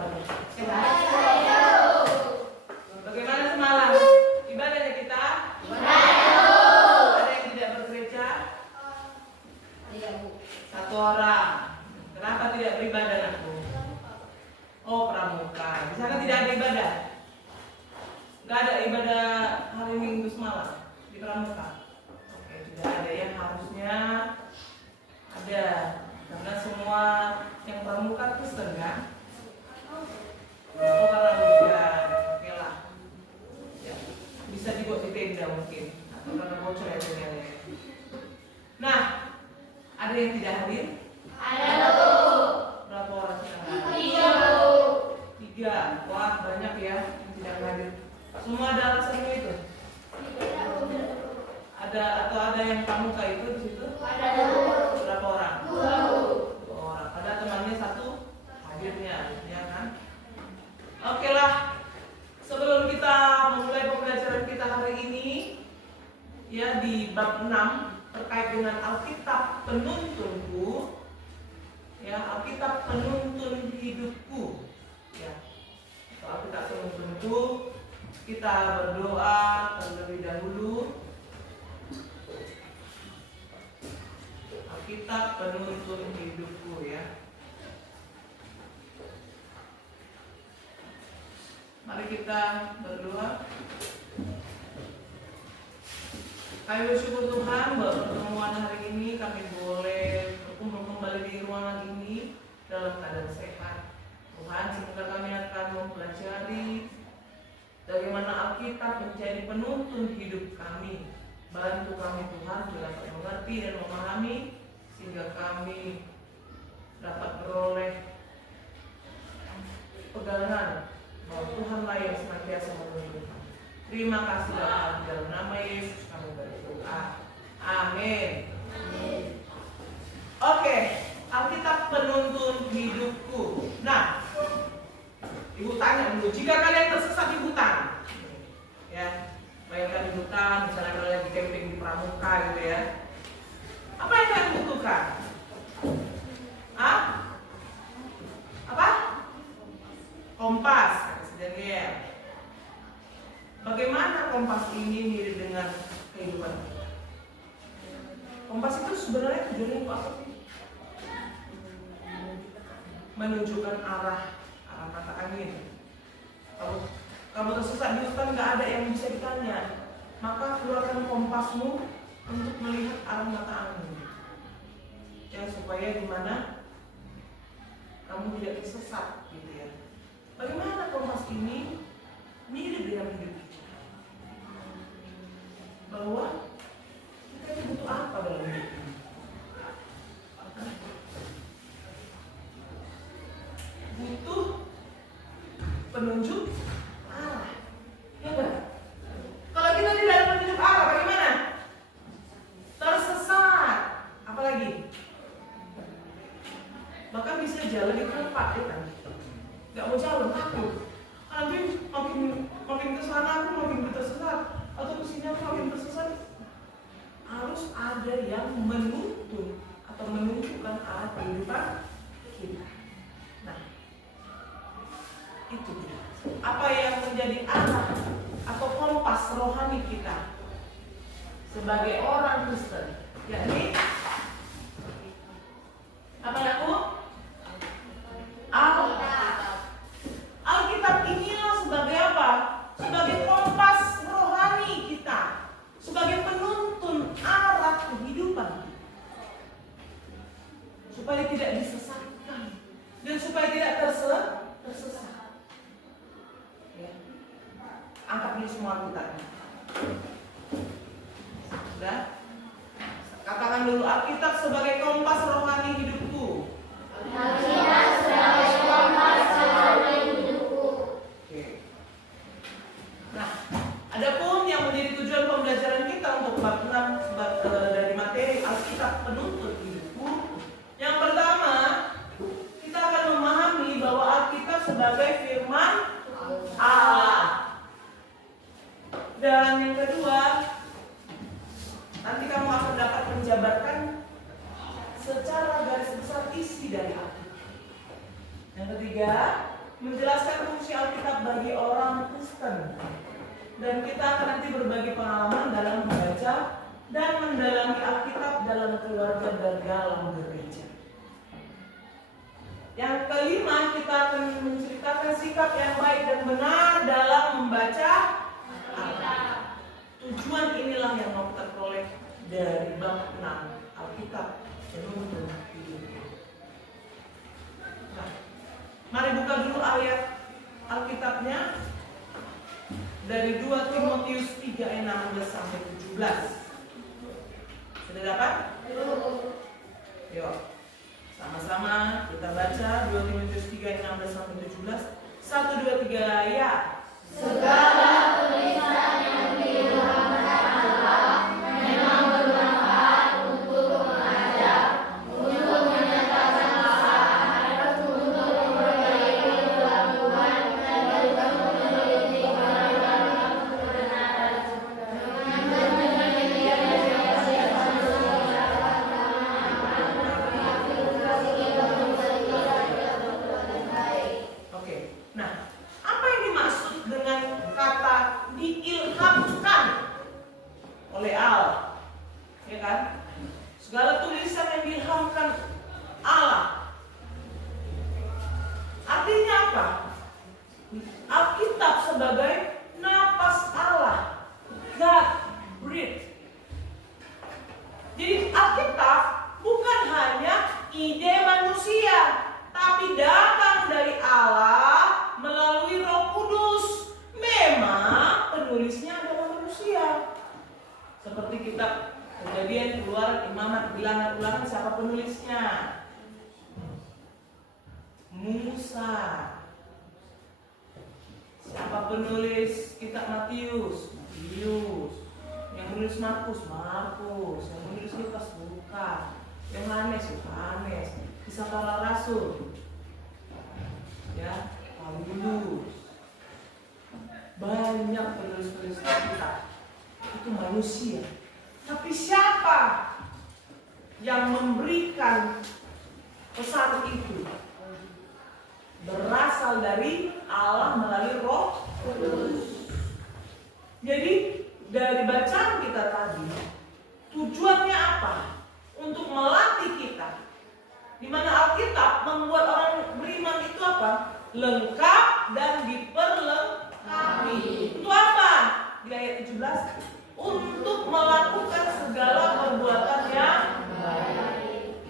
kamu? Sehat? Bagaimana semalam? Ibadahnya kita? Ada yang tidak bergereja? Satu orang. Kenapa tidak beribadah anakku? Oh, pramuka. Di sana tidak ada ibadah? Nggak ada ibadah hari Minggu semalam di pramuka? Oke, tidak ada. Yang harusnya ada. Karena semua yang pramuka Kristen kan? Oh, karena bukan. Oke lah. Ya, bisa dibuat di tenda mungkin. Atau karena bocor ya tendanya. Nah, ada yang tidak hadir? Ada, Bu. Berapa orang sekarang? 3, Bu. 3. Wah, banyak ya yang tidak hadir. Semua ada alasannya itu? Ada atau ada yang pramuka itu di situ? Ada, Bu. Berapa orang? 2, Bu. 2 orang. Ada temannya 1 hadirnya, ya kan? Oke lah. Sebelum kita memulai pembelajaran kita hari ini, ya di bab 6 terkait dengan Alkitab penuntunku, ya Alkitab penuntun hidupku, ya Alkitab penuntunku. Kita berdoa terlebih dahulu. Alkitab penuntun hidupku, ya. Mari kita berdoa. Kami bersyukur Tuhan bahwa pertemuan hari ini kami boleh berkumpul kembali di ruangan ini dalam keadaan sehat. Tuhan, semoga kami akan mempelajari bagaimana Alkitab menjadi penuntun hidup kami. Bantu kami Tuhan dapat mengerti dan memahami sehingga kami dapat beroleh pegangan bahwa Tuhanlah yang senantiasa menuntun kami. Terima kasih Bapa, dalam nama Yesus kami berdoa. Amin. Oke, Alkitab penuntun hidupku. Nah, Ibu tanya dulu, jika kalian tersesat di hutan, ya, bayangkan di hutan, misalnya kalian lagi camping di pramuka gitu ya, apa yang kalian butuhkan? Apa? Kompas, kata si Daniel. Bagaimana kompas ini mirip dengan kehidupan kita? Kompas itu sebenarnya tujuannya apa sih? Menunjukkan arah mata angin. Kalau kamu tersesat di hutan, nggak ada yang bisa ditanya, maka keluarkan kompasmu untuk melihat arah mata angin, ya supaya gimana kamu tidak tersesat, gitu ya. Bagaimana kompas ini mirip dengan hidup kita? Bahwa kita butuh apa dalam hidup ini? Butuh penunjuk arah, ya kan? Kalau kita tidak ada penunjuk arah, bagaimana? Tersesat, apalagi? Bahkan bisa jalan di tempat, ya kan? Gak mau jalan, takut. Nanti makin ke sana aku makin tersesat, atau ke sini aku makin tersesat. Harus ada yang menuntun atau menunjukkan arah kehidupan kita. Nah, itu dia. Apa yang menjadi arah atau kompas rohani kita sebagai orang Kristen, yakni apa aku? Alkitab inilah sebagai apa? Sebagai kompas rohani kita, sebagai penuntun arah kehidupan kita, supaya tidak disesatkan dan supaya tidak tersesat. Ya. Angkat dulu semua Alkitabnya. Sudah? Katakan dulu, Alkitab sebagai kompas rohani hidupku. Alkitab sebagai kompas rohani hidupku. Oke. Nah, adapun yang menjadi tujuan pembelajaran kita untuk bab 6 dari materi Alkitab penuntun hidupku. Yang pertama, kita akan memahami bahwa Alkitab sebagai firman Allah. Dan yang kedua, nanti kamu akan dapat menjabarkan secara garis besar isi dari Alkitab. Yang ketiga, menjelaskan fungsi Alkitab bagi orang Kristen. Dan kita akan nanti berbagi pengalaman dalam membaca dan mendalami Alkitab dalam keluarga dan dalam gereja. Yang kelima, kita akan menceritakan sikap yang baik dan benar dalam membaca Alkitab. Tujuan inilah yang mau kita peroleh dari bab 6 Alkitab penuntun hidup. Nah, mari buka dulu ayat Alkitabnya dari 2 Timotius 3 ayat 16 sampai 17. Sudah dapat? Yuk, sama-sama kita baca 2 Timotius 3 ayat 16 sampai 17. 1, 2, 3 ya. Segala tulisan yang diilhamkan Allah memang bermanfaat untuk mengajar, untuk menyatakan kesalahan, untuk memperbaiki kelakuan, dan untuk meneliti barang-barang kebenaran. Dengan demikian siapa-siapa mengerjakan Oke. Nah, apa yang dimaksud dengan kata diilhamkan oleh Allah? Ya kan? Segala tulisan yang diilhamkan Allah. Artinya apa? Alkitab sebagai napas Allah. God breathed. Jadi Alkitab bukan hanya ide manusia, tapi datang dari Allah melalui Roh Kudus. Memang penulisnya adalah manusia. Seperti kitab Kejadian, Keluaran, Imamat, Bilangan, Ulangan, siapa penulisnya? Musa. Siapa penulis kitab Matius? Matius. Yang menulis Markus, Markus. Yang menulis Lukas, Lukas. Yohanes, Yohanes. Kisah para Rasul, ya, Paulus. Banyak penulis-penulis Alkitab itu manusia. Tapi siapa yang memberikan pesan itu? Berasal dari Allah melalui Roh Kudus. Jadi dari bacaan kita tadi, tujuannya apa? Untuk melatih kita. Di mana Alkitab membuat orang beriman itu apa? Lengkap dan diperlengkapi. Untuk apa? Di ayat 17, untuk melakukan segala perbuatan yang baik.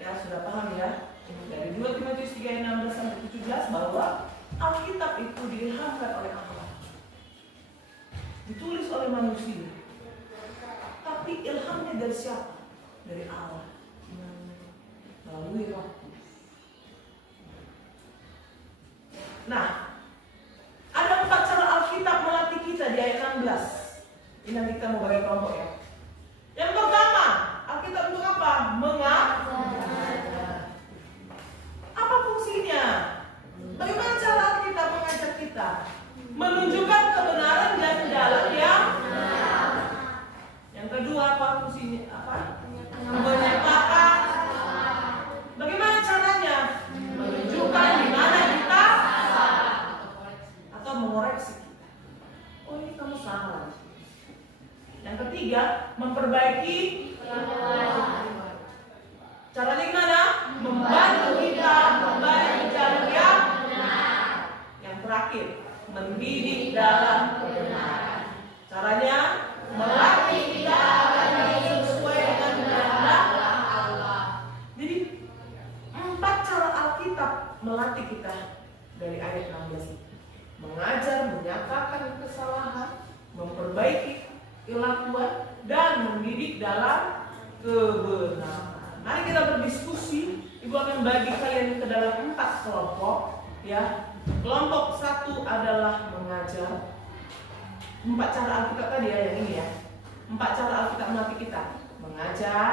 Ya, sudah paham ya? Dari 2 Timotius 3 ayat 16 sampai 17 bahwa Alkitab itu diilhamkan oleh Allah. Ditulis oleh manusia. Tapi ilhamnya dari siapa? Dari Allah. Melalui Roh Kudus. Nah, ada 4 cara Alkitab melatih kita di ayat 16. Ini nanti kita mau bagi kelompok ya. Yang pertama, Alkitab untuk apa? Mengajar. Apa fungsinya? Bagaimana cara Alkitab mengajar kita? Menunjukkan kebenaran dan jalan yang benar. Yang kedua, apa fungsinya? Apa? Menyatakan. Bagaimana caranya? Menunjukkan di mana kita salah atau mengoreksi kita. Oh, ini kamu salah. Yang ketiga, memperbaiki caranya gimana? Membantu kita membantu jalan yang benar. Yang terakhir, mendidik dalam kebenaran. Caranya melatih kita agar hidup sesuai dengan kehendak Allah. Jadi 4 cara Alkitab melatih kita dari ayat 16 itu. Mengajar, menyatakan kesalahan, memperbaiki kelakuan, dan mendidik dalam kebenaran. Mari kita berdiskusi. Ibu akan bagi kalian ke dalam 4 kelompok, ya. Kelompok 1 adalah mengajar. 4 cara Alkitab tadi ya, yang ini ya. 4 cara Alkitab melatih kita. Mengajar,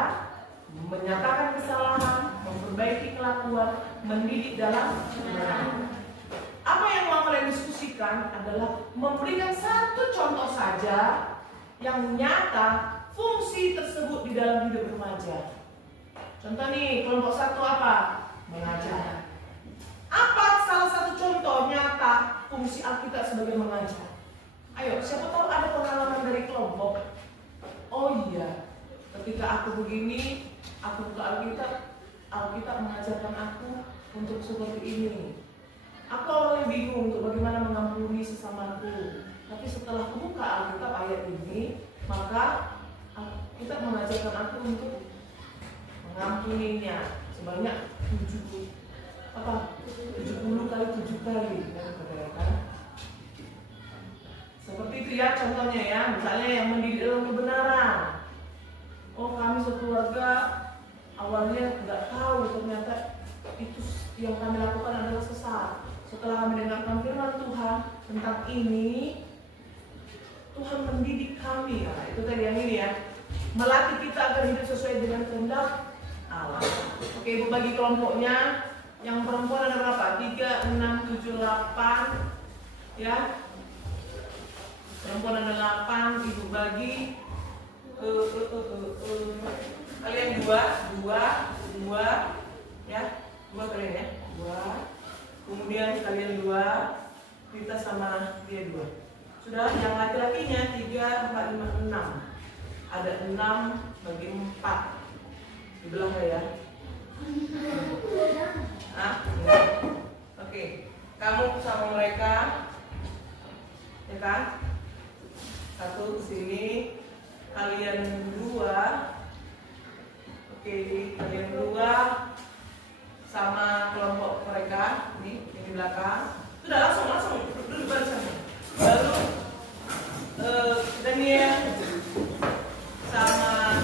menyatakan kesalahan, memperbaiki kelakuan, mendidik dalam kebenaran. Apa yang mau kalian diskusikan adalah memberikan 1 contoh saja yang nyata fungsi tersebut di dalam hidup remaja. Contoh nih, kelompok 1 apa? Mengajar. Apa salah satu fungsi Alkitab sebagai mengajar. Ayo, siapa tahu ada pengalaman dari kelompok. Oh iya, ketika aku begini, aku buka Alkitab mengajarkan aku untuk seperti ini. Aku awalnya bingung untuk bagaimana mengampuni sesamaku. Tapi setelah aku buka Alkitab ayat ini, maka Alkitab mengajarkan aku untuk mengampuninya sebanyak 70 kali 7 kali, kan? Seperti itu ya contohnya ya, misalnya yang mendidik dalam kebenaran. Oh, kami sekeluarga awalnya nggak tahu ternyata itu yang kami lakukan adalah sesat. Setelah kami mendengarkan firman Tuhan tentang ini, Tuhan mendidik kami. Nah, itu tadi yang ini ya, melatih kita agar hidup sesuai dengan kehendak Allah. Oke, Ibu bagi kelompoknya. Yang perempuan ada berapa? 3, 6, 7, 8 ya. Perempuan ada 8, Ibu bagi kalian 2 ya. 2 kalian ya. 2. Kemudian kalian 2, kita sama dia 2. Sudah, yang laki-lakinya 3, 4, 5, 6. Ada 6 bagi 4. Dibelah nggak ya? Oke. Kamu sama mereka, ya kan? 1 ke sini, kalian 2. Oke, kalian 2 sama kelompok mereka, ini di belakang. Sudah langsung duduk bersama. Lalu Daniel sama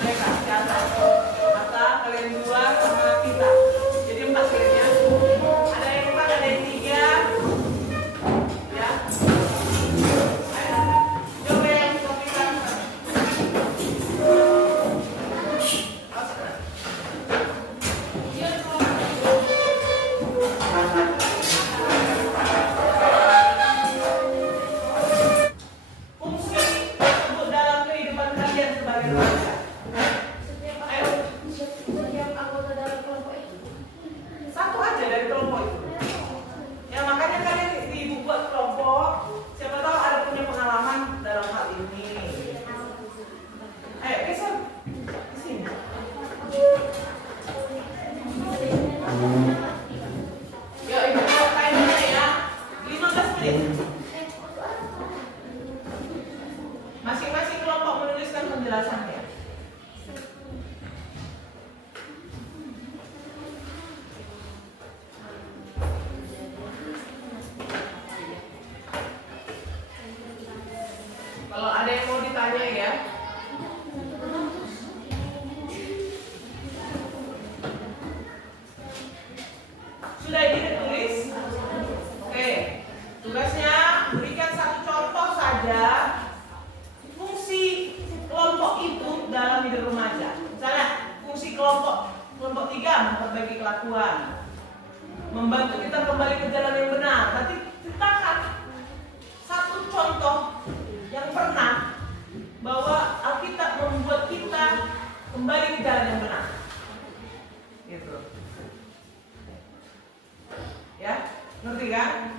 mereka di atas. Kalian 2 sama kita. Jadi 4 kalian. Ada yang 4, ada yang 3. Ya. Ayo. Coba yang kopikan. Fungsi tersebut dalam kehidupan kalian sebagai manusia. Satu aja dari kelompok itu. Ya makanya kalian dibuat kelompok. Siapa tahu ada punya pengalaman dalam hal ini. Ayo geser ke sini. Ya ibu timenya ya 15 menit. Masing-masing kelompok menuliskan penjelasannya. Kalau ada yang mau ditanya ya. Sudah ditulis? Oke. Tugasnya berikan 1 contoh saja fungsi kelompok itu dalam hidup remaja. Misalnya fungsi kelompok 3 memperbaiki kelakuan, membantu kita kembali ke jalan yang benar. Nanti ceritakan 1 contoh yang pernah bahwa Alkitab membuat kita kembali ke jalan yang benar. Gitu. Ya, ngerti kan?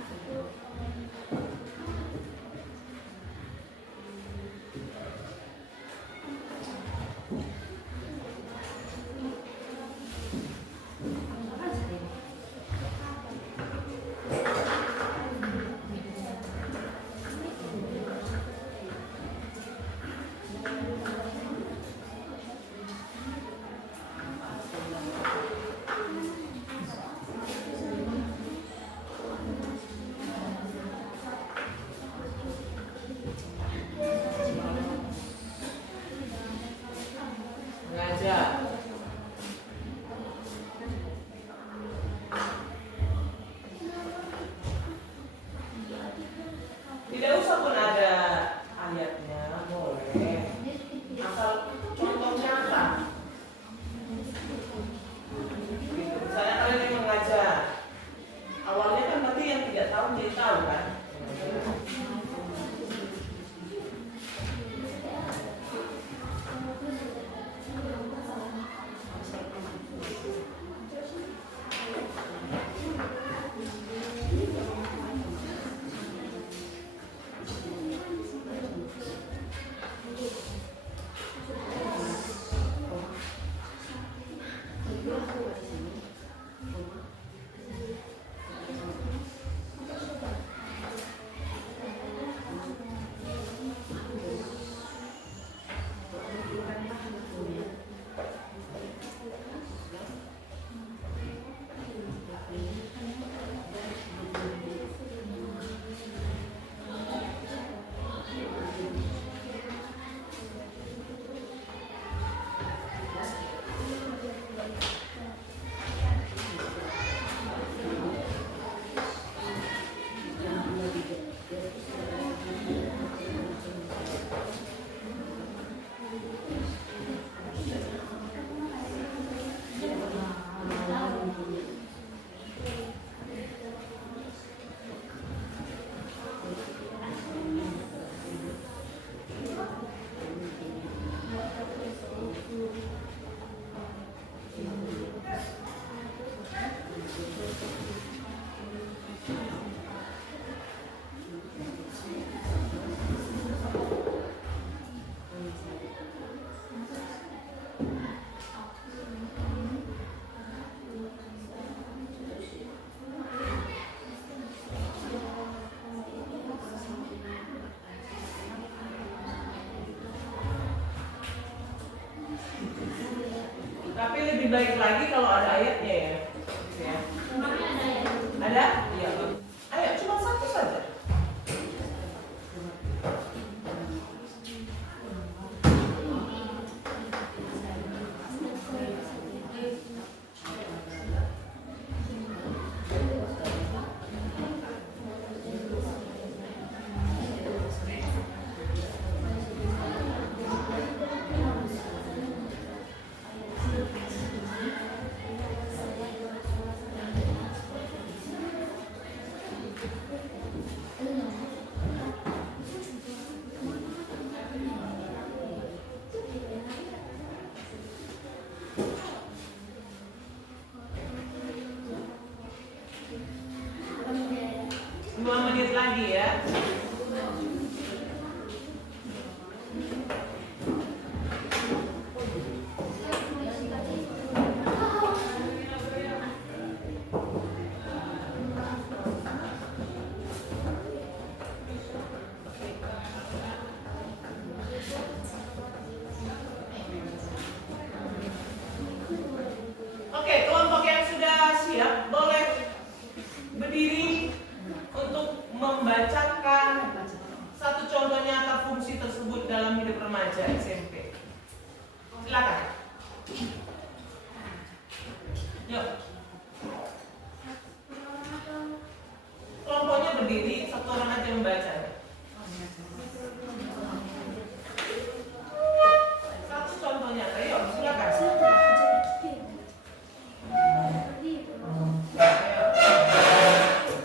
lebih baik lagi kalau ada ayatnya ya. Gitu ya. Ada? Iya. Ayo, cuma satu saja. Lagi ya. Oke, kelompok yang sudah siap boleh berdiri untuk membacakan satu contoh nyata fungsi tersebut dalam hidup remaja SMP. Silakan. Yuk. Kelompoknya berdiri, satu orang aja membaca. Satu contoh nyata, yuk silakan.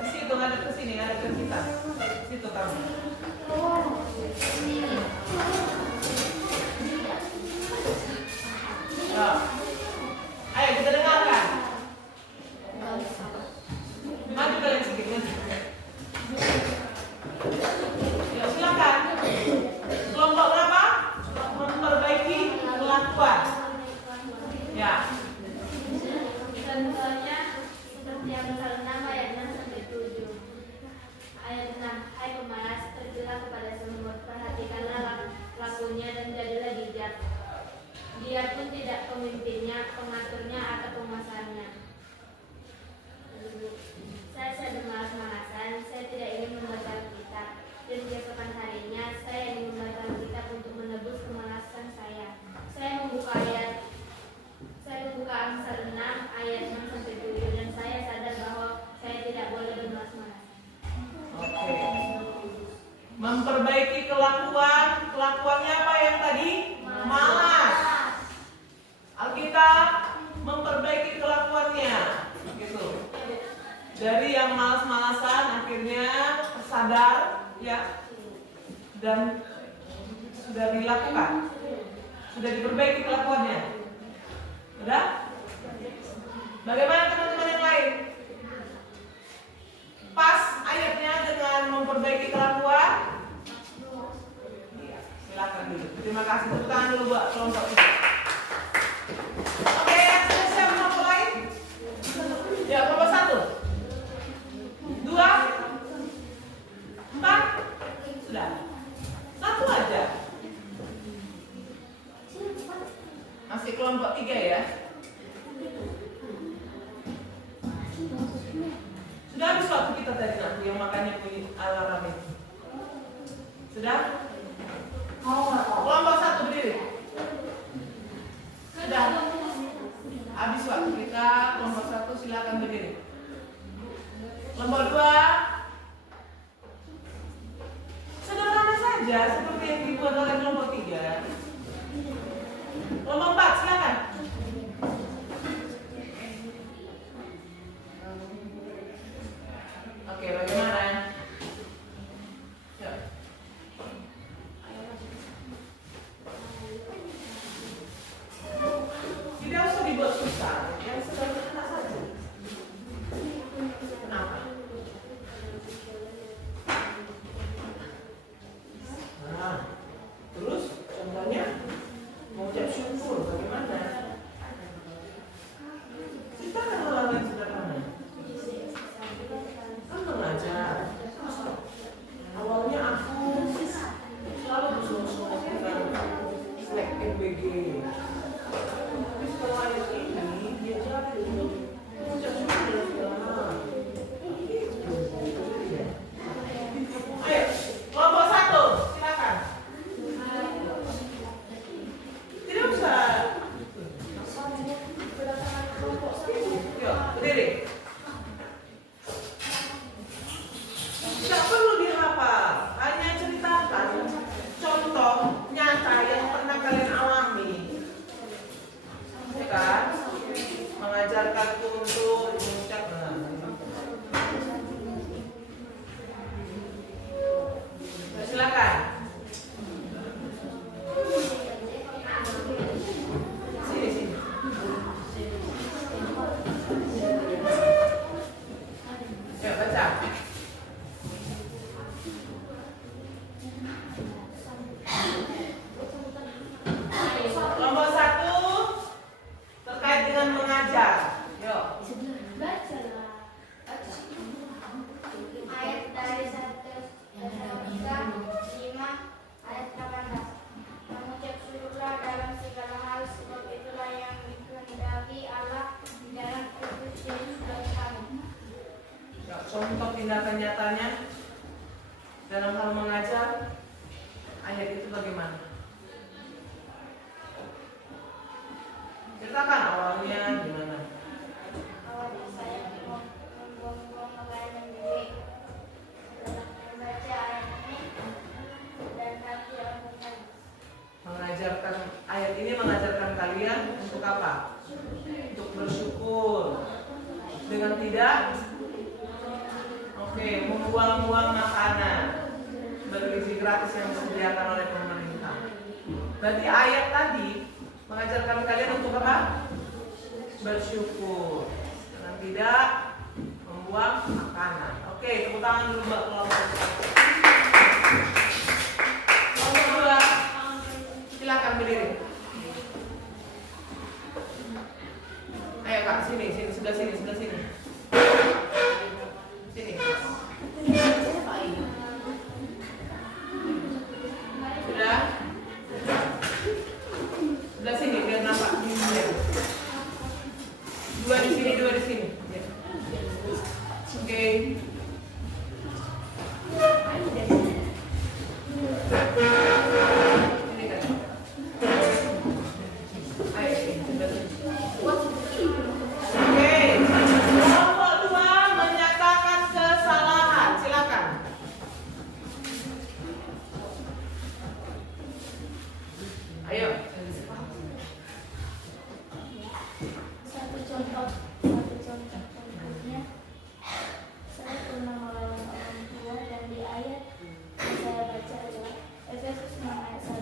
Situ ngadep ke sini, ngadep ke kita. Situ kamu. Ya. Ayo kita dengarkan. Maju kalian sedikit. Ya silakan. Kelompok berapa? Memperbaiki kelakuan. Ya. Contohnya seperti Amsal 6 ayat 6 sampai 7. Ayat 6, hai pemalas, tercela kepada semut, perhatikanlah lakunya dan jadilah bijak. Dia pun tidak pemimpinnya, pengaturnya atau penguasanya. Saya sedang malas-malasan, saya tidak ingin membaca Alkitab, dan keesokan harinya saya ingin membaca Alkitab untuk menebus kemalasan saya. Saya membuka Amsal 6 ayat 6 sampai 7 dan saya sadar bahwa saya tidak boleh bermalas-malasan. Oke. Memperbaiki kelakuan. Kelakuannya apa yang tadi? Malas. Alkitab memperbaiki kelakuannya. Gitu. Dari yang malas-malasan akhirnya sadar ya dan sudah dilakukan. Sudah diperbaiki kelakuannya. Udah? Bagaimana teman-teman yang lain? Pas ayatnya dengan memperbaiki kelakuan? Iya, silakan dulu. Terima kasih. Tepuk tangan dulu buat kelompok ini. Oke, yang sudah siap kelompok lain? Ya, kelompok 1 2 4 sudah. 1 aja. Masih kelompok 3 ya. Sudah habis waktu kita tadi nanti yang makannya bunyi alarm itu. Sudah? Kelompok 1 berdiri. Sudah. Habis waktu kita, kelompok 1 silakan berdiri. Kelompok 2 sederhana saja seperti yang dibuat oleh kelompok 3. Kelompok 4 silakan. Oke, bagaimana? Ya. Tidak usah dibuat susah, yang sederhana saja. Kenapa? Nah, terus contohnya mengucap syukur bagaimana? Ceritakan hal-hal yang sederhana. Kan mengajar contoh tindakan nyatanya dalam hal mengajar ayat itu bagaimana? Ceritakan awalnya gimana? Awalnya saya membuang-buang makanan diri. Setelah membaca ayat ini dan kami lakukan. Mengajarkan ayat ini mengajarkan kalian untuk apa? Untuk bersyukur dengan tidak membuang-buang makanan bergizi gratis yang disediakan oleh pemerintah. Berarti ayat tadi mengajarkan kalian untuk apa? Bersyukur dengan tidak membuang makanan. Oke, tepuk tangan dulu Mbak kelompok. Kelompok dua, silakan berdiri. Ayo Kak, sini, sebelah sini. Sini. Sudah? Sebelah sini biar nampak. Dua di sini. Oke. Ini kan. Ayo, sebelah sini. Oke. Kelompok dua menyatakan kesalahan. Silakan. Ayo. Satu contoh contohnya, saya pernah melawan orang tua dan di ayat yang saya baca adalah Efesus 6 ayat 1.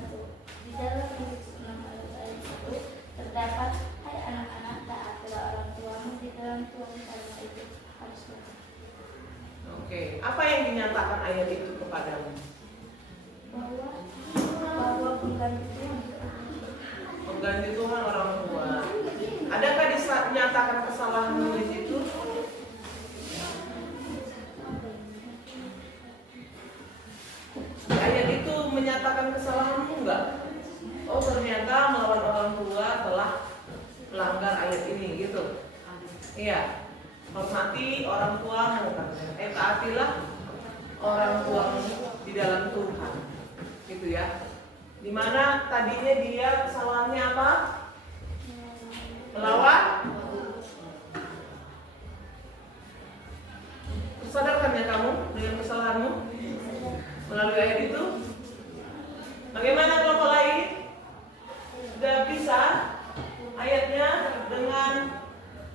Di dalam Efesus 6 ayat 1 terdapat, hai anak-anak, taatilah orang tuamu di dalam Tuhan karena itu harus benar. Oke, apa yang dinyatakan ayat itu kepadamu? Bahwa pengganti Tuhan. Pengganti Tuhan orang tua. Adakah dinyatakan kesalahanmu di situ? Ayat itu menyatakan kesalahanmu enggak? Oh, ternyata melawan orang tua telah melanggar ayat ini gitu. Iya. Hormati orang tuamu, taatilah orang tuamu di dalam Tuhan. Gitu ya. Dimana tadinya dia kesalahannya apa? Melawan. Sadarkan ya kamu dengan kesalahanmu melalui ayat itu? Bagaimana kelompok lain? Sudah bisa ayatnya dengan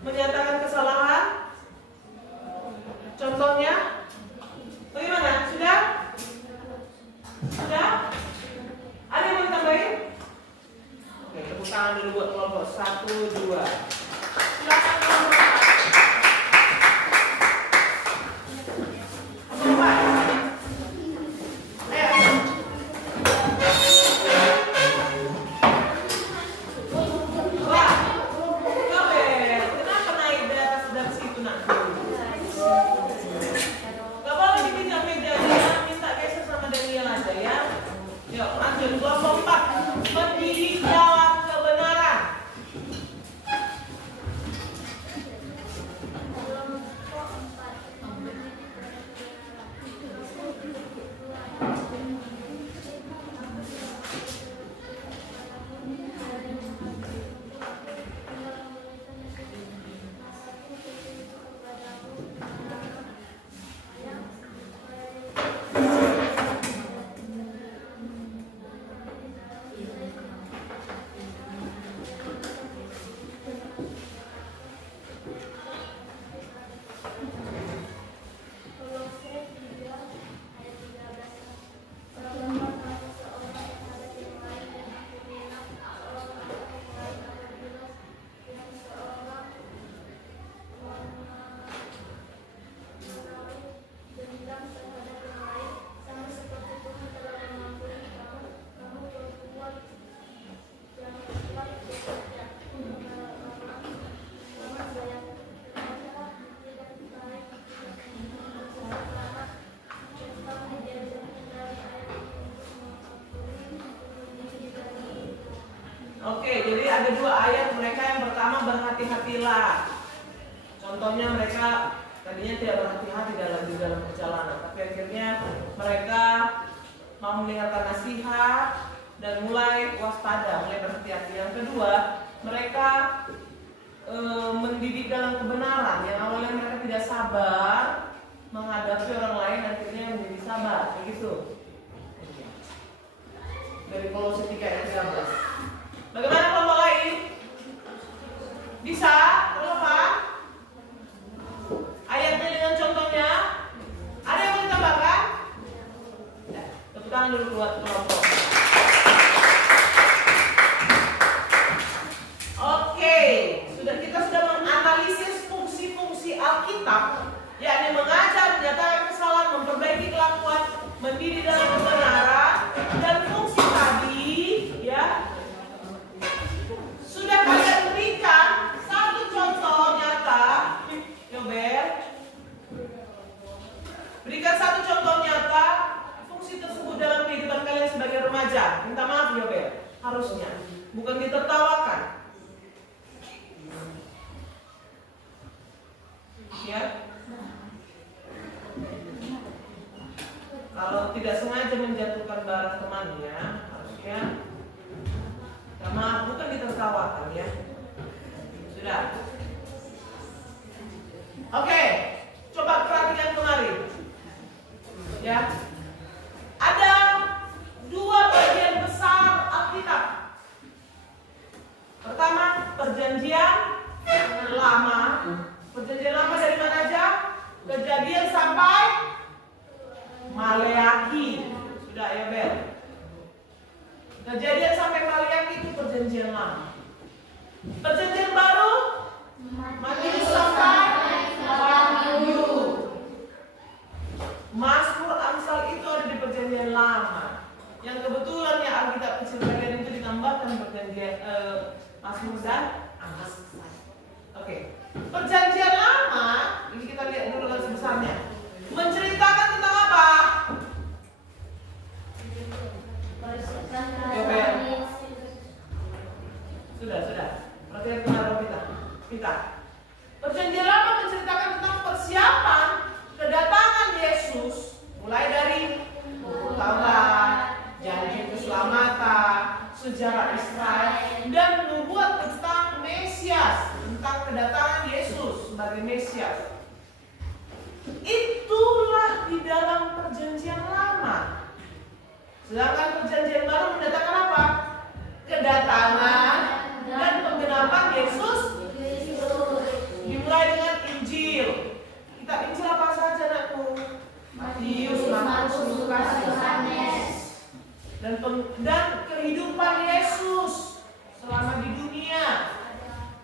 menyatakan kesalahan? Contohnya? Bagaimana? Sudah? Ada yang mau ditambahin? Oke, tepuk tangan dulu buat kelompok 1, 2. Silakan kelompok 4. Ayo. Wah, kenapa naik dari situ nak? Gak boleh dipinjam mejanya, minta geser sama Daniel aja ya. Yuk, lanjut kelompok 4. Mendidik dalam kebenaran. Oke, jadi ada dua ayat mereka. Yang pertama, berhati-hatilah. Contohnya mereka tadi Tadinya tidak berhati-hati di dalam perjalanan, tapi akhirnya mereka mau mendengarkan nasihat dan mulai waspada, mulai berhati-hati. Yang kedua, mereka mendidik dalam kebenaran. Yang awalnya mereka tidak sabar menghadapi orang lain, akhirnya menjadi sabar. Begitu. Dari Kolose 3 ayat 13. Bagaimana kelompok lain? Bisa? Relevan? Ayatnya dengan contohnya? Ada yang mau ditambahkan? Ya, tepuk tangan dulu buat kelompok. Oke, kita sudah menganalisis fungsi-fungsi Alkitab, yakni mengajar, menyatakan kesalahan, memperbaiki kelakuan, mendidik dalam kebenaran, dan fungsi tadi, ya, sudah kalian berikan satu contoh nyata. Yobel, berikan satu contoh nyata fungsi tersebut dalam kehidupan kalian sebagai remaja. Minta maaf Yobel, harusnya bukan ditertawakan. Ya, kalau tidak sengaja menjatuhkan barang temannya, harusnya minta maaf, bukan ditertawakan ya. Sudah. Oke, coba perhatikan kemarin. Ya, ada dua bagian besar Alkitab. Pertama, perjanjian lama. Perjanjian lama dari mana aja? Kejadian sampai Maleakhi. Sudah ya Bel. Kejadian sampai Maleakhi itu perjanjian lama. Perjanjian baru Matius sampai Wahyu. Mazmur, Amsal itu ada di perjanjian lama. Yang kebetulan ya Alkitab kecil kalian itu ditambahkan perjanjian Mazmur dan Amsal. Oke. Perjanjian lama, ini kita lihat dulu garis besarnya. Menceritakan tentang apa? Sudah. Perhatikan kemarin kita. Perjanjian lama menceritakan tentang persiapan kedatangan Yesus, mulai dari buku Taurat, janji keselamatan, sejarah Israel, dan nubuat tentang Mesias, tentang kedatangan Yesus sebagai Mesias. Itulah di dalam perjanjian lama. Sedangkan perjanjian baru mendatangkan apa? Kedatangan dan penggenapan Yesus. Dimulai dengan Injil. Kitab Injil apa saja anakku? Matius, Markus, Lukas, Yohanes. Dan kehidupan Yesus selama di dunia,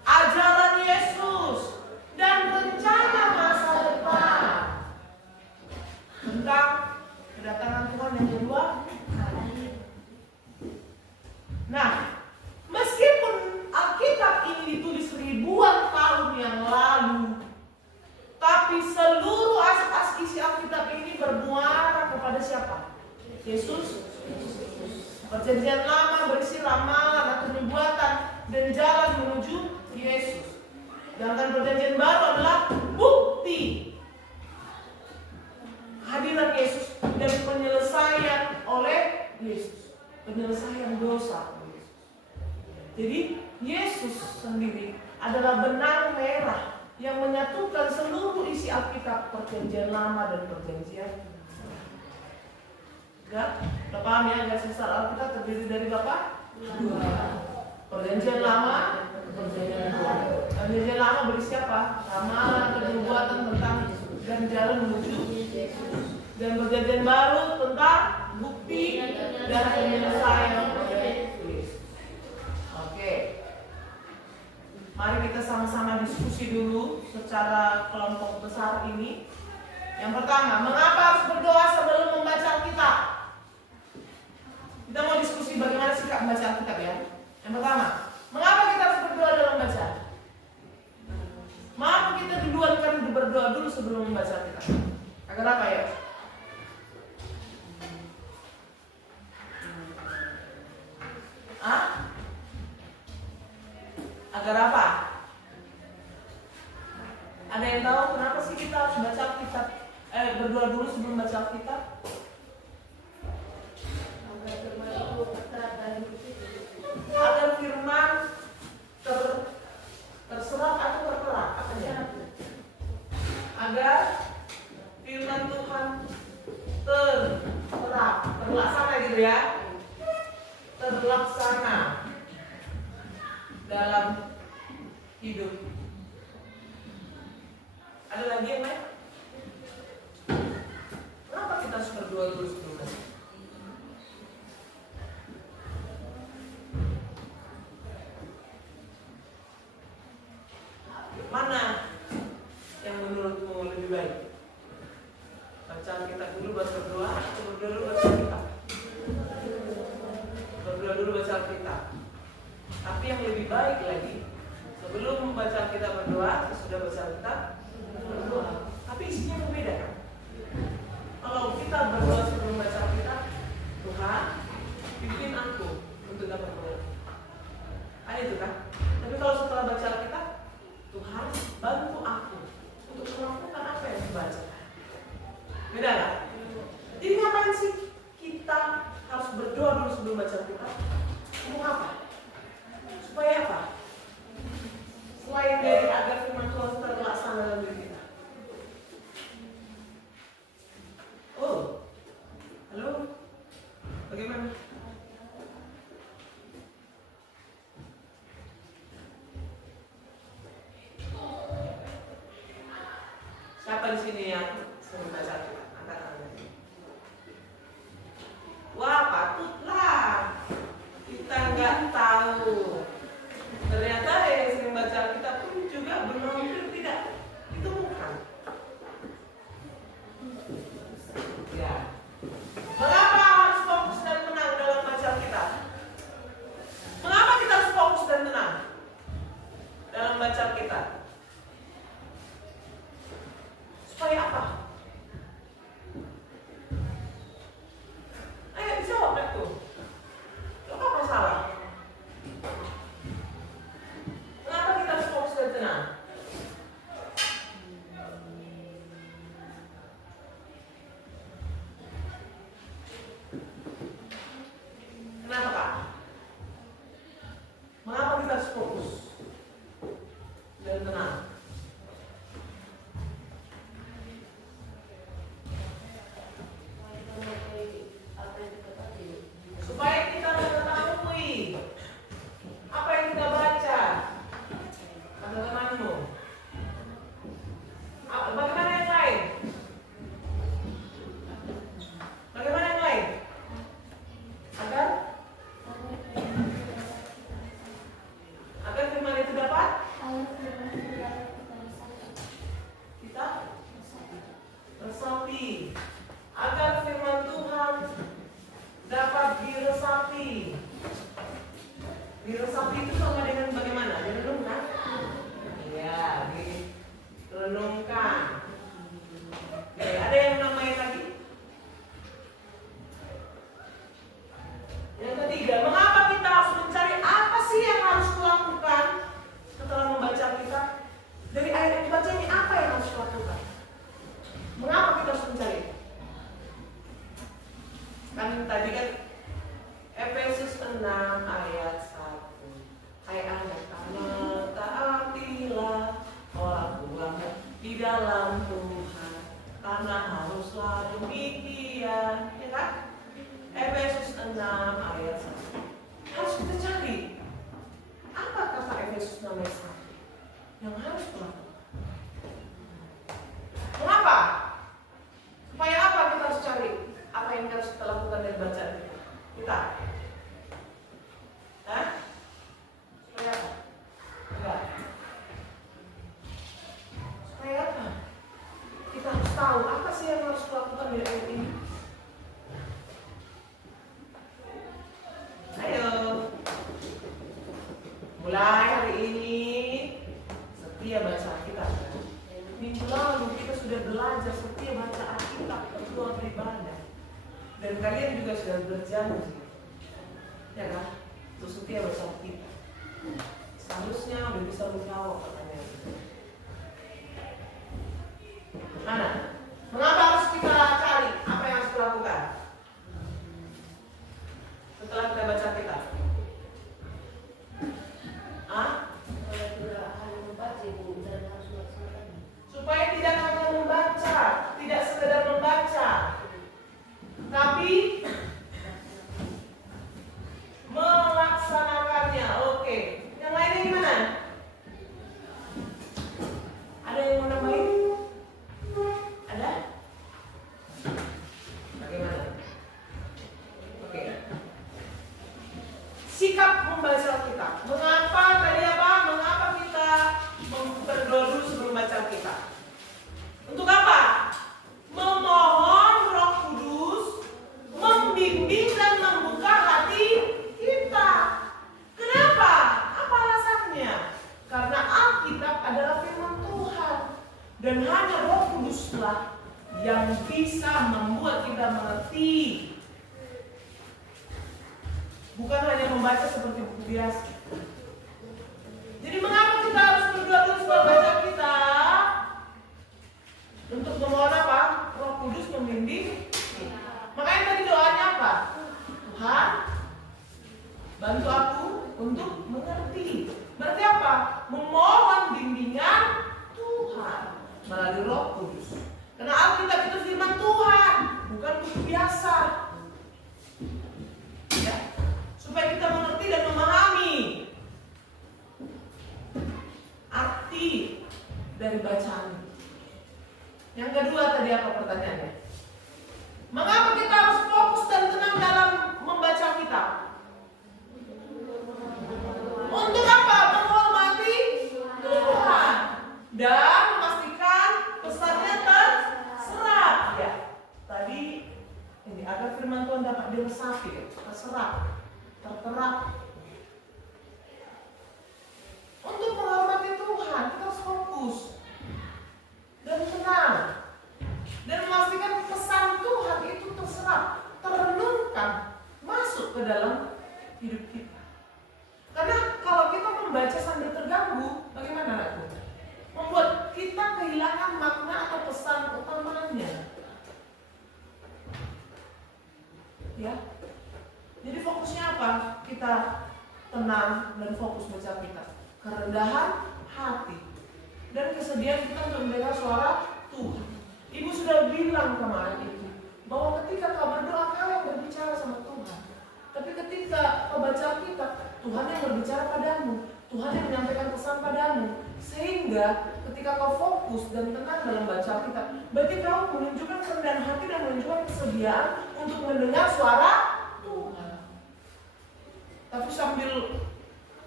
ajaran Yesus, dan rencana masa depan tentang kedatangan Tuhan yang kedua. Nah, meskipun Alkitab ini ditulis ribuan tahun yang lalu, tapi seluruh aspek isi Alkitab ini bermuara kepada siapa? Yesus. Perjanjian lama berisi ramalan atau nubuatan dan jalan menuju Yesus. Sedangkan perjanjian baru adalah bukti hadirat Yesus dan penyelesaian oleh Yesus, penyelesaian dosa Yesus. Jadi Yesus sendiri adalah benang merah yang menyatukan seluruh isi Alkitab, perjanjian lama dan perjanjian. Udah paham ya, garis besar Alkitab terdiri dari berapa? Dua. Perjanjian lama, perjanjian baru. Perjanjian lama berisi apa? Ramalan, kenubuatan tentang dan jalan menuju Yesus. Dan perjanjian baru tentang bukti dan penyelesaian oleh Yesus. Oke. Mari kita sama-sama diskusi dulu secara kelompok besar ini. Yang pertama, mengapa harus berdoa sebelum membaca Alkitab? Kita mau diskusi bagaimana sikap membaca Alkitab ya. Yang pertama, mengapa kita harus berdoa dalam baca? Mengapa kita duluan kan berdoa dulu sebelum membaca Alkitab? Agar apa ya? Agar apa? Ada yang tahu kenapa sih kita harus baca Ayo berdoa dulu sebelum baca Alkitab. Agar firman terserap atau tertera, apa ya? Agar firman Tuhan terserap, terlaksana gitu ya, terlaksana dalam hidup. Ada lagi yang lain? Kenapa kita harus berdoa dulu sebelum baca? Mana yang menurutmu lebih baik? Baca Alkitab dulu baru berdoa, atau berdoa dulu baca Alkitab? Berdoa dulu baca Alkitab. Tapi yang lebih baik lagi, sebelum membaca Alkitab berdoa, sesudah baca Alkitab berdoa. Tapi isinya berbeda kan? Kalau kita berdoa sebelum baca Alkitab, Tuhan pimpin aku untuk dapat mengerti. Ada itu kan? Tapi kalau setelah baca Alkitab, Tuhan bantu aku untuk melakukan apa yang dibaca. Beda kan? Jadi ngapain sih kita harus berdoa dulu sebelum baca Alkitab? Untuk apa? Supaya apa? Selain dari agar firman Tuhan terlaksana dalam diri kita. Oh, halo, bagaimana? Siapa di sini yang sering baca Alkitab? Angkat tangannya. Wah, patutlah kita nggak tahu. Ternyata yang sering baca Alkitab pun juga belum hampir tidak ditemukan. Ya. Mengapa harus fokus dan tenang dalam baca Alkitab? Mengapa kita harus fokus dan tenang dalam baca Alkitab? Supaya apa? Ayo dijawab aku. Gak apa salah. Mengapa kita harus fokus dan tenang? Kenapa Kak? Mengapa kita harus fokus dan tenang? Supaya kita mengetahui apa yang kita baca. Kata temanmu. Bagaimana yang lain? Bagaimana yang lain? Agar firman itu dapat kita resapi. Agar firman Tuhan dapat diresapi. Diresapi itu sama dengan bagaimana? Direnungkan? Ya, direnungkan. Oke, ada yang namanya lagi? Yang ketiga, mengapa kita harus mencari apa sih yang harus kulakukan setelah membaca Alkitab? Dari ayat yang dibaca ini apa yang harus kulakukan? Mengapa kita harus mencari? Kan tadi kan Efesus 6 ayat 1. Hai anak-anak, taatilah orang tua di dalam Tuhan, karena haruslah demikian, ya kan? Efesus 6 ayat 1. Harus kita cari apa kata Efesus 6 ayat 1 yang harus kita lakukan. Mengapa? Supaya apa kita harus cari? Apa yang harus kita lakukan dari bacaan kita? Hah? Supaya apa? Enggak. Supaya apa? Kita harus tahu apa sih yang harus kita lakukan dari ayat ini. Ayo. Mulai hari ini setia baca Alkitab. Minggu lalu kita sudah belajar setia baca Alkitab keluar beribadah. Dan kalian juga sudah berjanji, ya kan? Untuk setia baca Alkitab. Seharusnya udah bisa menjawab pertanyaan itu. Mana? Mengapa harus yang bisa membuat kita mengerti. Bukan hanya membaca seperti buku biasa. Jadi mengapa kita harus berdoa terus membaca kita? Untuk memohon apa? Roh Kudus membimbing. Makanya tadi doanya apa? Tuhan, bantu aku untuk mengerti. Berarti apa? Memohon bimbingan Tuhan melalui Roh Kudus. Karena Alkitab itu firman Tuhan, bukan buku biasa. Ya, supaya kita mengerti dan memahami arti dari bacaan. Yang kedua tadi apa pertanyaannya? Mengapa kita harus fokus dan tenang dalam membaca kitab? Untuk apa? Menghormati Tuhan dan memastikan pesannya terserap. Ya, tadi ini agar firman Tuhan dapat diresapi, terserap, terterap. Untuk menghormati Tuhan kita harus fokus dan tenang dan memastikan pesan Tuhan itu terserap, terrenungkan, masuk ke dalam hidup kita. Karena kalau kita membaca sambil terganggu, bagaimana anakku? Membuat kita kehilangan makna atau pesan utamanya. Ya, jadi fokusnya apa? Kita tenang dan fokus baca kita. Kerendahan hati dan kesediaan kita untuk mendengar suara Tuhan. Ibu sudah bilang kemarin itu bahwa ketika kau berdoa kau yang berbicara sama Tuhan. Tapi ketika kau baca kitab, Tuhan yang berbicara padamu, Tuhan yang menyampaikan pesan padamu. Sehingga ketika kau fokus dan tenang dalam baca kitab, berarti kau menunjukkan kerendahan hati dan menunjukkan kesediaan untuk mendengar suara Tuhan. Tapi sambil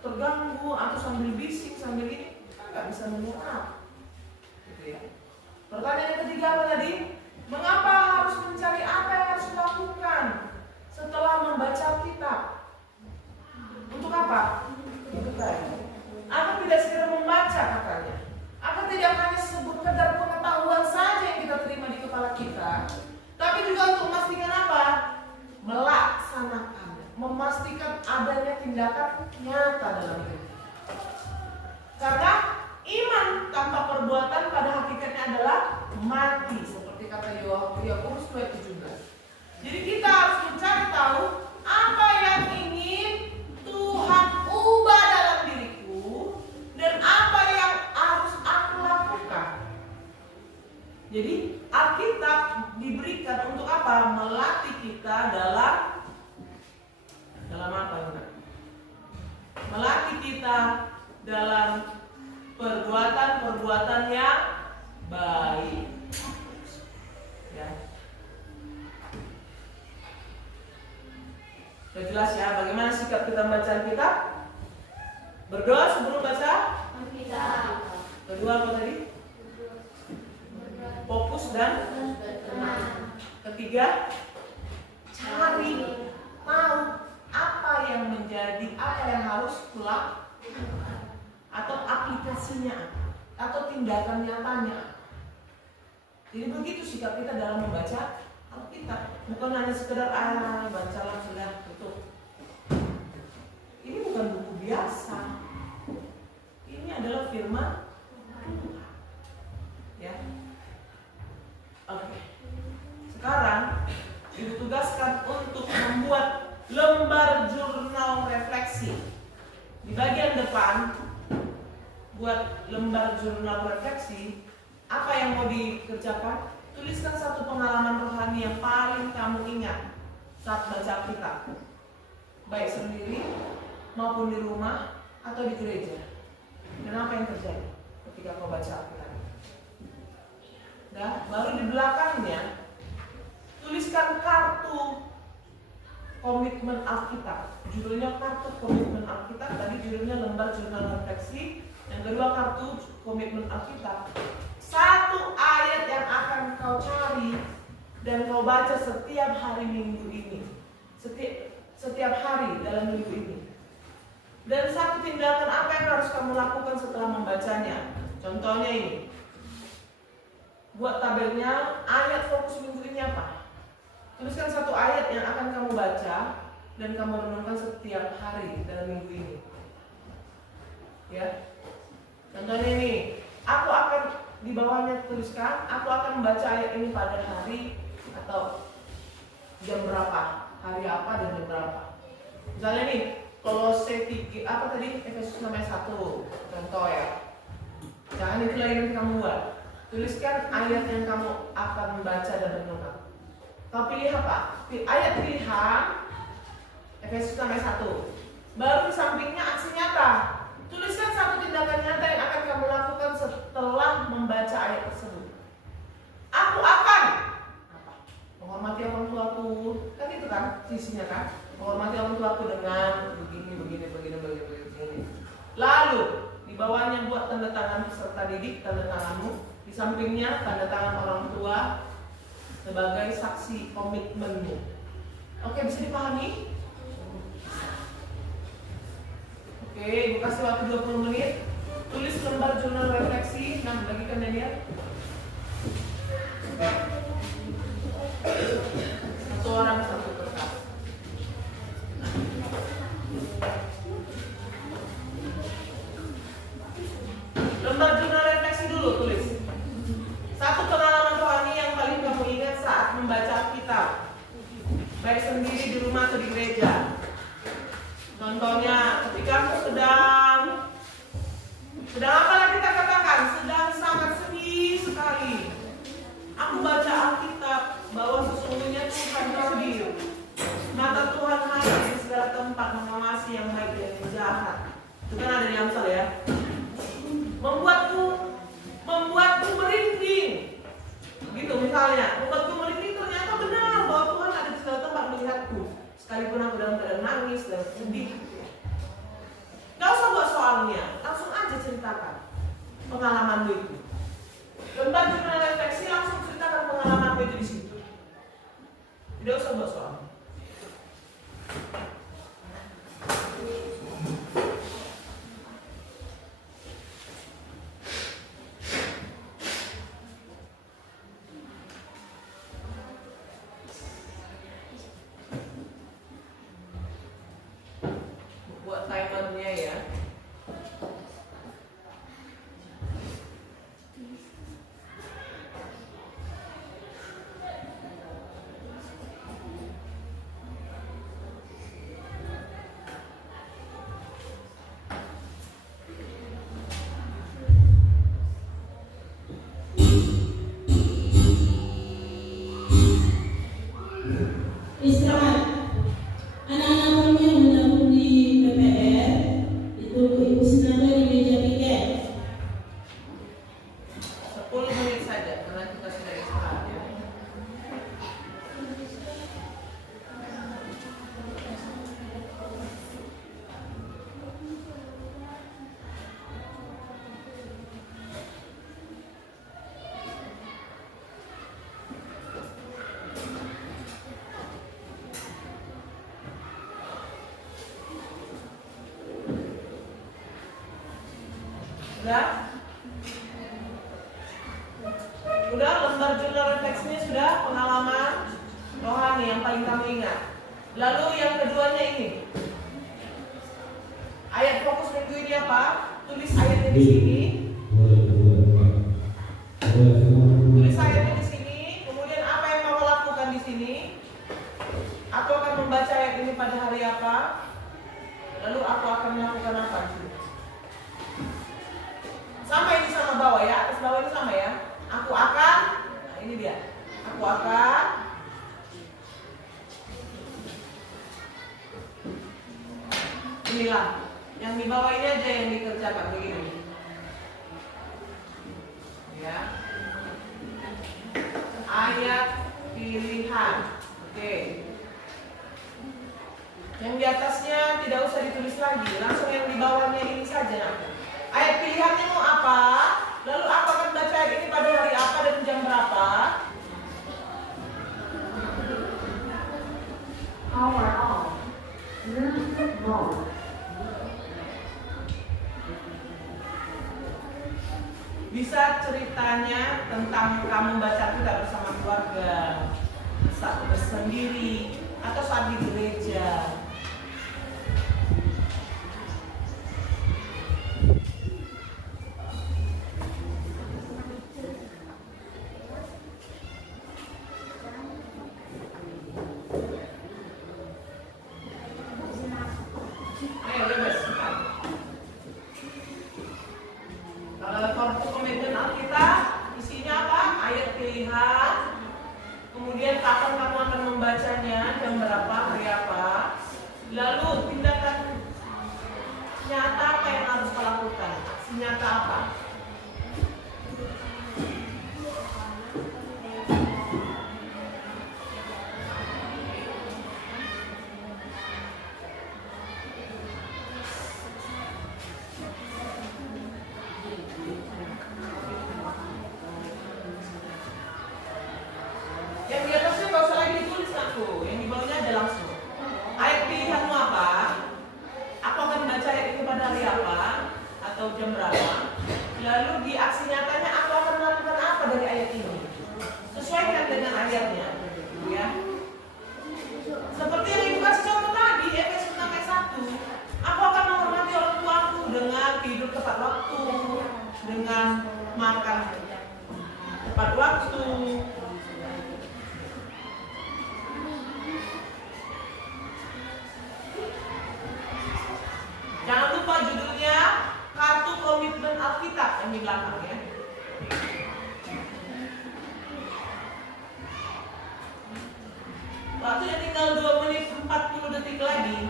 terganggu atau sambil bising, sambil ini, kan nggak bisa menyerap. Gitu ya. Pertanyaan yang ketiga apa tadi? Mengapa harus mencari apa yang harus dilakukan setelah membaca kitab? Untuk apa? Untuk baik. Aku tidak sekedar membaca katanya. Aku tidak hanya sekedar pengetahuan saja yang kita terima di kepala kita, tapi juga untuk memastikan apa? Melaksanakannya, memastikan adanya tindakan nyata dalam hidup. Karena iman tanpa perbuatan pada hakikatnya adalah mati, seperti kata Yakobus 2:17. Jadi kita harus mencari tahu apa yang ingin Tuhan ubah dalam diriku dan apa yang harus aku lakukan. Jadi Alkitab diberikan untuk apa? Melatih kita dalam apa ini? Melatih kita dalam perbuatan-perbuatan yang baik. Ya. Sudah jelas ya bagaimana sikap kita membaca kitab? Berdoa sebelum baca Kitab. Kedua apa tadi? Fokus dan Tenang. ketiga, cari tahu apa yang menjadi, apa yang harus kulakukan atau aplikasinya atau tindakan nyatanya. Jadi begitu sikap kita dalam membaca Alkitab, bukan hanya sekedar bacalah sudah tutup. Ini bukan buku biasa. Ini adalah firman Tuhan. Ya. Oke. Sekarang Ibu tugaskan untuk membuat lembar jurnal refleksi. Di bagian depan buat lembar jurnal refleksi. Apa yang mau dikerjakan? Tuliskan satu pengalaman rohani yang paling kamu ingat saat baca kitab, baik sendiri maupun di rumah atau di gereja. Dan apa yang terjadi ketika kau baca kitab? Nah, baru di belakangnya tuliskan kartu komitmen Alkitab. Judulnya kartu komitmen Alkitab. Tadi judulnya lembar jurnal refleksi. Yang kedua kartu komitmen Alkitab. Satu ayat yang akan kau cari dan kau baca setiap hari minggu ini, setiap hari dalam minggu ini. Dan satu tindakan apa yang harus kamu lakukan setelah membacanya. Contohnya ini, buat tabelnya ayat fokus minggu ini apa. Tuliskan satu ayat yang akan kamu baca dan kamu renungkan setiap hari dalam minggu ini. Ya. Contohnya ini, aku akan di bawahnya tuliskan, aku akan membaca ayat ini pada hari atau jam berapa, hari apa dan jam berapa. Misalnya nih, Kolose 3, apa tadi? Efesus 6 ayat 1, contoh ya. Jangan itu lagi yang kamu buat. Tuliskan ayat yang kamu akan baca dan renungkan. Kau pilih apa? Ayat pilihan Efesus 6 ayat 1. Baru di sampingnya aksi nyata. Tuliskan satu tindakan nyata yang akan kamu lakukan setelah membaca ayat tersebut. Aku akan apa? Menghormati orang tuaku. Kan itu kan sisinya kan? Menghormati orang tuaku dengan begini. Lalu di bawahnya buat tanda tangan peserta didik, tanda tanganmu. Di sampingnya tanda tangan orang tua sebagai saksi komitmenmu. Oke, bisa dipahami? Oke, ibu kasih waktu 20 menit. Tulis lembar jurnal refleksi. Nah, bagikan dia. Satu orang satu kertas. Lembar jurnal refleksi dulu tulis. Satu pengalaman rohani yang paling kamu ingat saat membaca Alkitab, baik sendiri di rumah atau di gereja. Contohnya, ketika aku sedang apalah kita katakan, sedang sangat sedih sekali. Aku baca Alkitab bahwa sesungguhnya Tuhan hadir. Mata Tuhan hadir di segala tempat mengawasi yang baik dan yang jahat. Itu kan ada di Amsal ya. Membuatku merinding. Gitu misalnya, membuatku merinding ternyata benar bahwa Tuhan ada di segala tempat melihatku. Sekalipun aku dalam keadaan nangis dan sedih. Gak usah buat soalnya, langsung aja ceritakan pengalamanmu itu. Lembar jurnal refleksi langsung ceritakan pengalamanmu itu di situ. Tidak usah buat soalnya. Timernya ya. Istirahat. Anak-anak kami yang menabung di PPR itu Ibu Sinanda di meja piket. 10 menit saja karena kita sudah istirahat ya. Udah lembar jurnal refleksinya sudah, pengalaman rohani yang paling kamu ingat. Lalu yang keduanya ini, ayat fokus minggu ini apa? Tulis ayatnya di sini. Tulis ayatnya di sini. Kemudian apa yang kamu lakukan di sini? Aku akan membaca ayat ini pada hari apa? Lalu aku akan melakukan apa di sini? Sama ini sama bawah ya, atas bawah ini sama ya. Aku akan, nah ini dia. Aku akan inilah, yang di bawah ini aja yang dikerjakan begini. Ya. Ayat pilihan. Oke. Yang di atasnya tidak usah ditulis lagi, langsung yang di bawahnya ini saja. Ayat pilihannya mau apa? Lalu aku akan baca ayat ini pada hari apa dan jam berapa? Power on. Music mode. Bisa ceritanya tentang kamu baca Alkitab bersama keluarga, saat bersendiri, atau saat di gereja. Ayo, bebas, cepat. Korpu komitmen Alkitab isinya apa? Ayat pilihan. Kemudian kapan kamu akan membacanya, jam berapa, hari apa. Lalu tindakan nyata apa yang harus kau lakukan? Aksi nyata apa? Yang di atasnya gak usah lagi ditulis aku, yang di bawahnya ada langsung. Ayat pilihanmu apa? Aku akan baca ayat itu pada hari apa? Atau jam berapa? Lalu di aksi nyatanya aku akan melakukan apa dari ayat ini? Sesuaikan dengan ayatnya, ya. Seperti yang ibu kasih contoh tadi, Efesus 6 ayat 1. Aku akan menghormati orang tuaku dengan tidur tepat waktu, dengan makan tepat waktu. Jangan lupa judulnya Kartu Komitmen Alkitab yang di belakang ya. Waktunya tinggal 2 menit 40 detik lagi.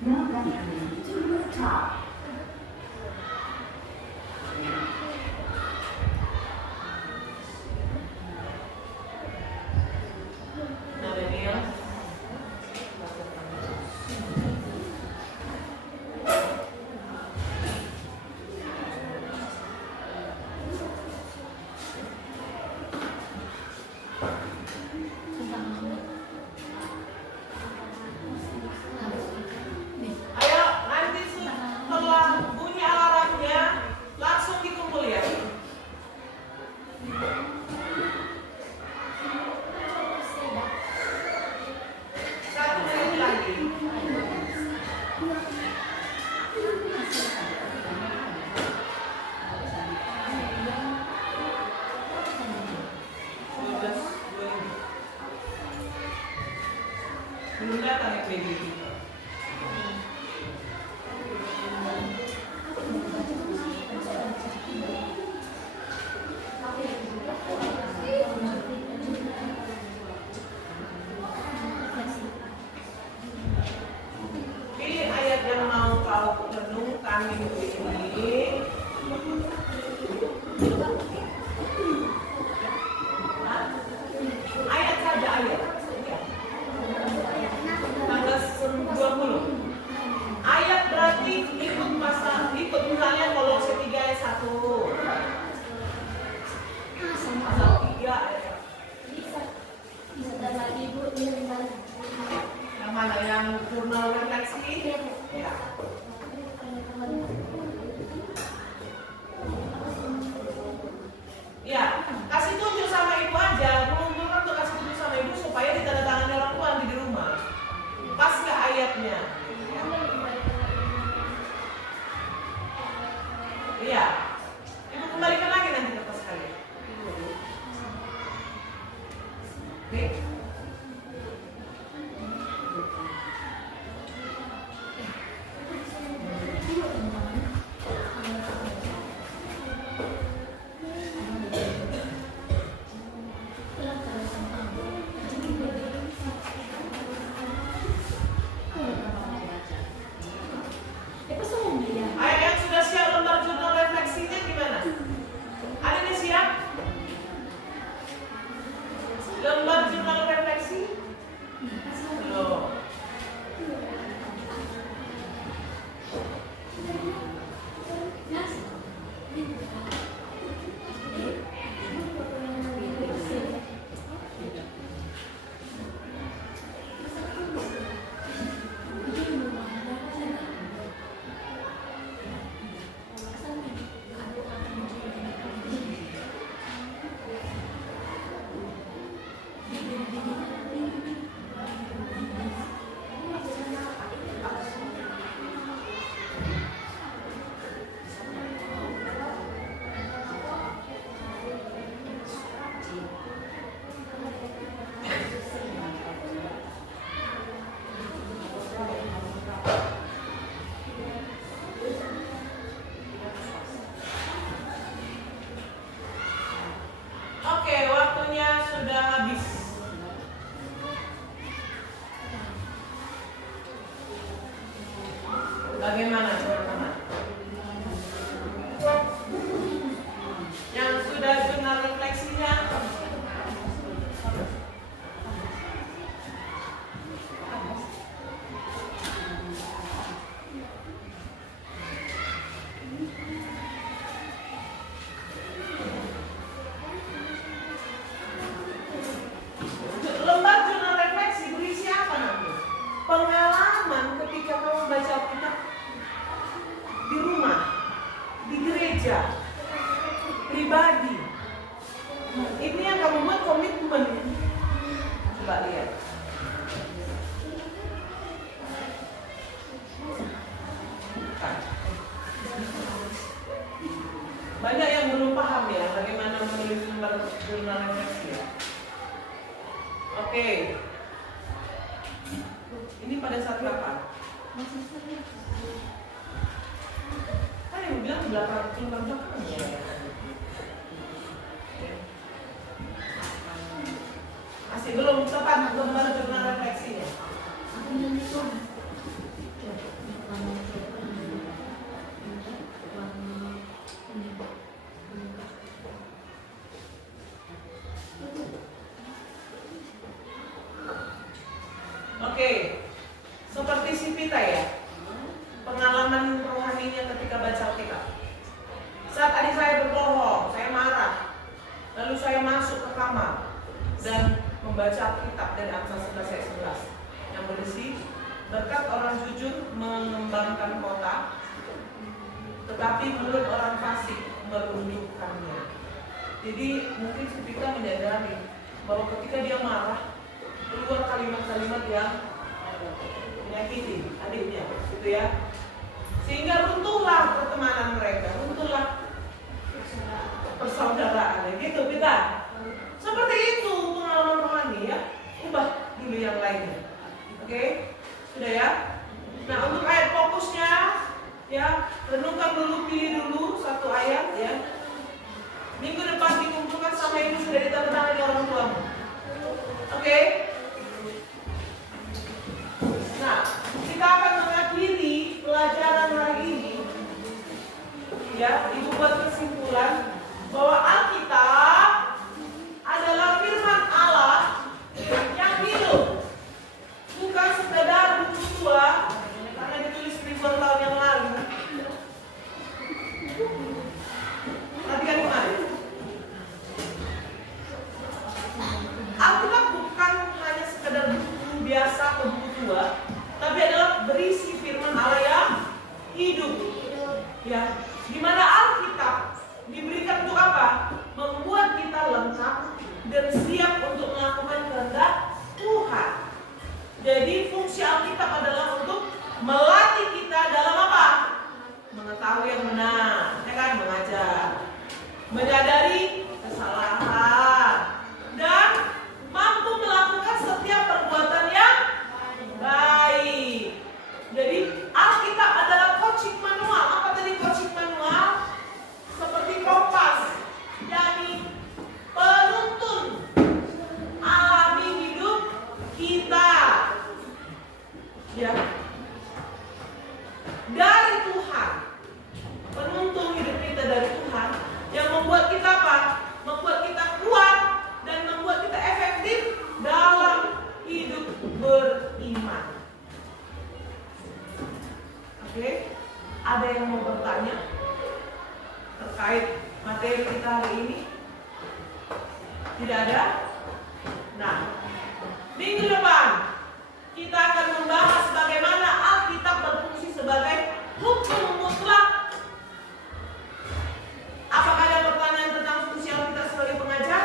Now entering to rooftop. Nah, Daniel. Ayo, nanti setelah bunyi alarmnya langsung dikumpul ya. Satu menit lagi. Belum datang ya PBB. Pilih ayat yang mau kau renungkan minggu ini. Hah? Ayat saja ayat. Tanggal 20. Ayat berarti ikut misalnya Kolose 3 ayat 1. Pasal 3 ayat 1. Bisa lagi Bu, Yang mana yang jurnal refleksi? Ya. Ya, kasih tunjuk sama ibu aja. Mengumpulkan untuk kasih tunjuk sama ibu supaya ditandatangani orang tua nanti di rumah. Pas nggak ayatnya? Ya. Iya. Ibu kembalikan lagi nanti ke tas kalian. Oke. Ayo yang sudah siap lembar jurnal refleksinya gimana? Ada yang siap? Lembar jurnal refleksi? Bagaimana teman-teman? Yang sudah jurnal refleksinya? Lembar jurnal refleksi berisi apa nanti? Pengalaman ketika kamu baca Alkitab di rumah, di gereja, pribadi. Ini yang kamu buat komitmen. Coba lihat. Banyak yang belum paham ya bagaimana menulis lembar jurnal refleksi ya. Oke. Ini pada saat kapan? Kan yang bilang belakang ya. Masih belum tepat lembar jurnal refleksinya. Oke, seperti si Pita ya, pengalaman rohaninya ketika baca Alkitab. Saat adik saya berbohong, saya marah, lalu saya masuk ke kamar dan membaca Alkitab dari Amsal 11 ayat 11 yang berisi, berkat orang jujur mengembangkan kota, tetapi mulut orang fasik merundukkannya. Jadi mungkin si Pita menyadari bahwa ketika dia marah, keluar kalimat-kalimat yang menyakiti adiknya, gitu ya. Sehingga runtuhlah pertemanan mereka, runtuhlah persaudaraan, gitu kita. Seperti itu pengalaman rohani ya. Ubah dulu yang lainnya. Oke? Sudah ya? Nah, untuk ayat fokusnya ya, renungkan dulu, pilih dulu satu ayat ya. Minggu depan dikumpulkan sama ini sudah ditandatangani orang tuamu. Oke? Nah, kita akan mengakhiri pelajaran hari ini. Ya, Ibu buat kesimpulan bahwa Alkitab adalah firman Allah yang hidup, bukan sekedar buku tua karena ditulis ribuan tahun yang lalu. Perhatikan kemarin. Alkitab bukan hanya sekedar buku biasa atau buku tua, tapi adalah berisi firman Allah yang hidup. Ya, di mana Alkitab diberikan untuk apa? Membuat kita lengkap dan siap untuk melakukan kehendak Tuhan. Jadi fungsi Alkitab adalah untuk melatih kita dalam apa? Mengetahui yang benar, ya kan? Mengajar, menyadari kesalahan, dan mampu melakukan setiap perbuatan yang baik. Jadi Alkitab adalah coaching manual. Apa tadi coaching manual? Seperti kompas, yakni penuntun alami hidup kita. Ya. Dari Tuhan. Penuntun hidup kita dari Tuhan yang membuat kita apa? Membuat kita kuat dan membuat kita efektif dalam hidup beriman. Oke, ada yang mau bertanya terkait materi kita hari ini? Tidak ada? Nah, minggu depan kita akan membahas bagaimana Alkitab berfungsi sebagai hukum mutlak. Apakah ada pertanyaan tentang fungsi Alkitab sebagai pengajar?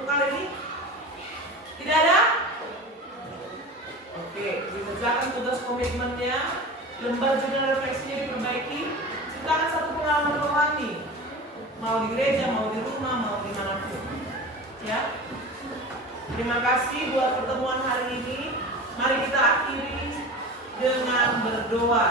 Untuk kali ini? Tidak ada? Oke, dikerjakan tugas komitmennya, lembar jurnal refleksinya diperbaiki, ciptakan satu pengalaman rohani, mau di gereja, mau di rumah, mau di manapun. Ya, terima kasih buat pertemuan hari ini. Mari kita akhiri dengan berdoa.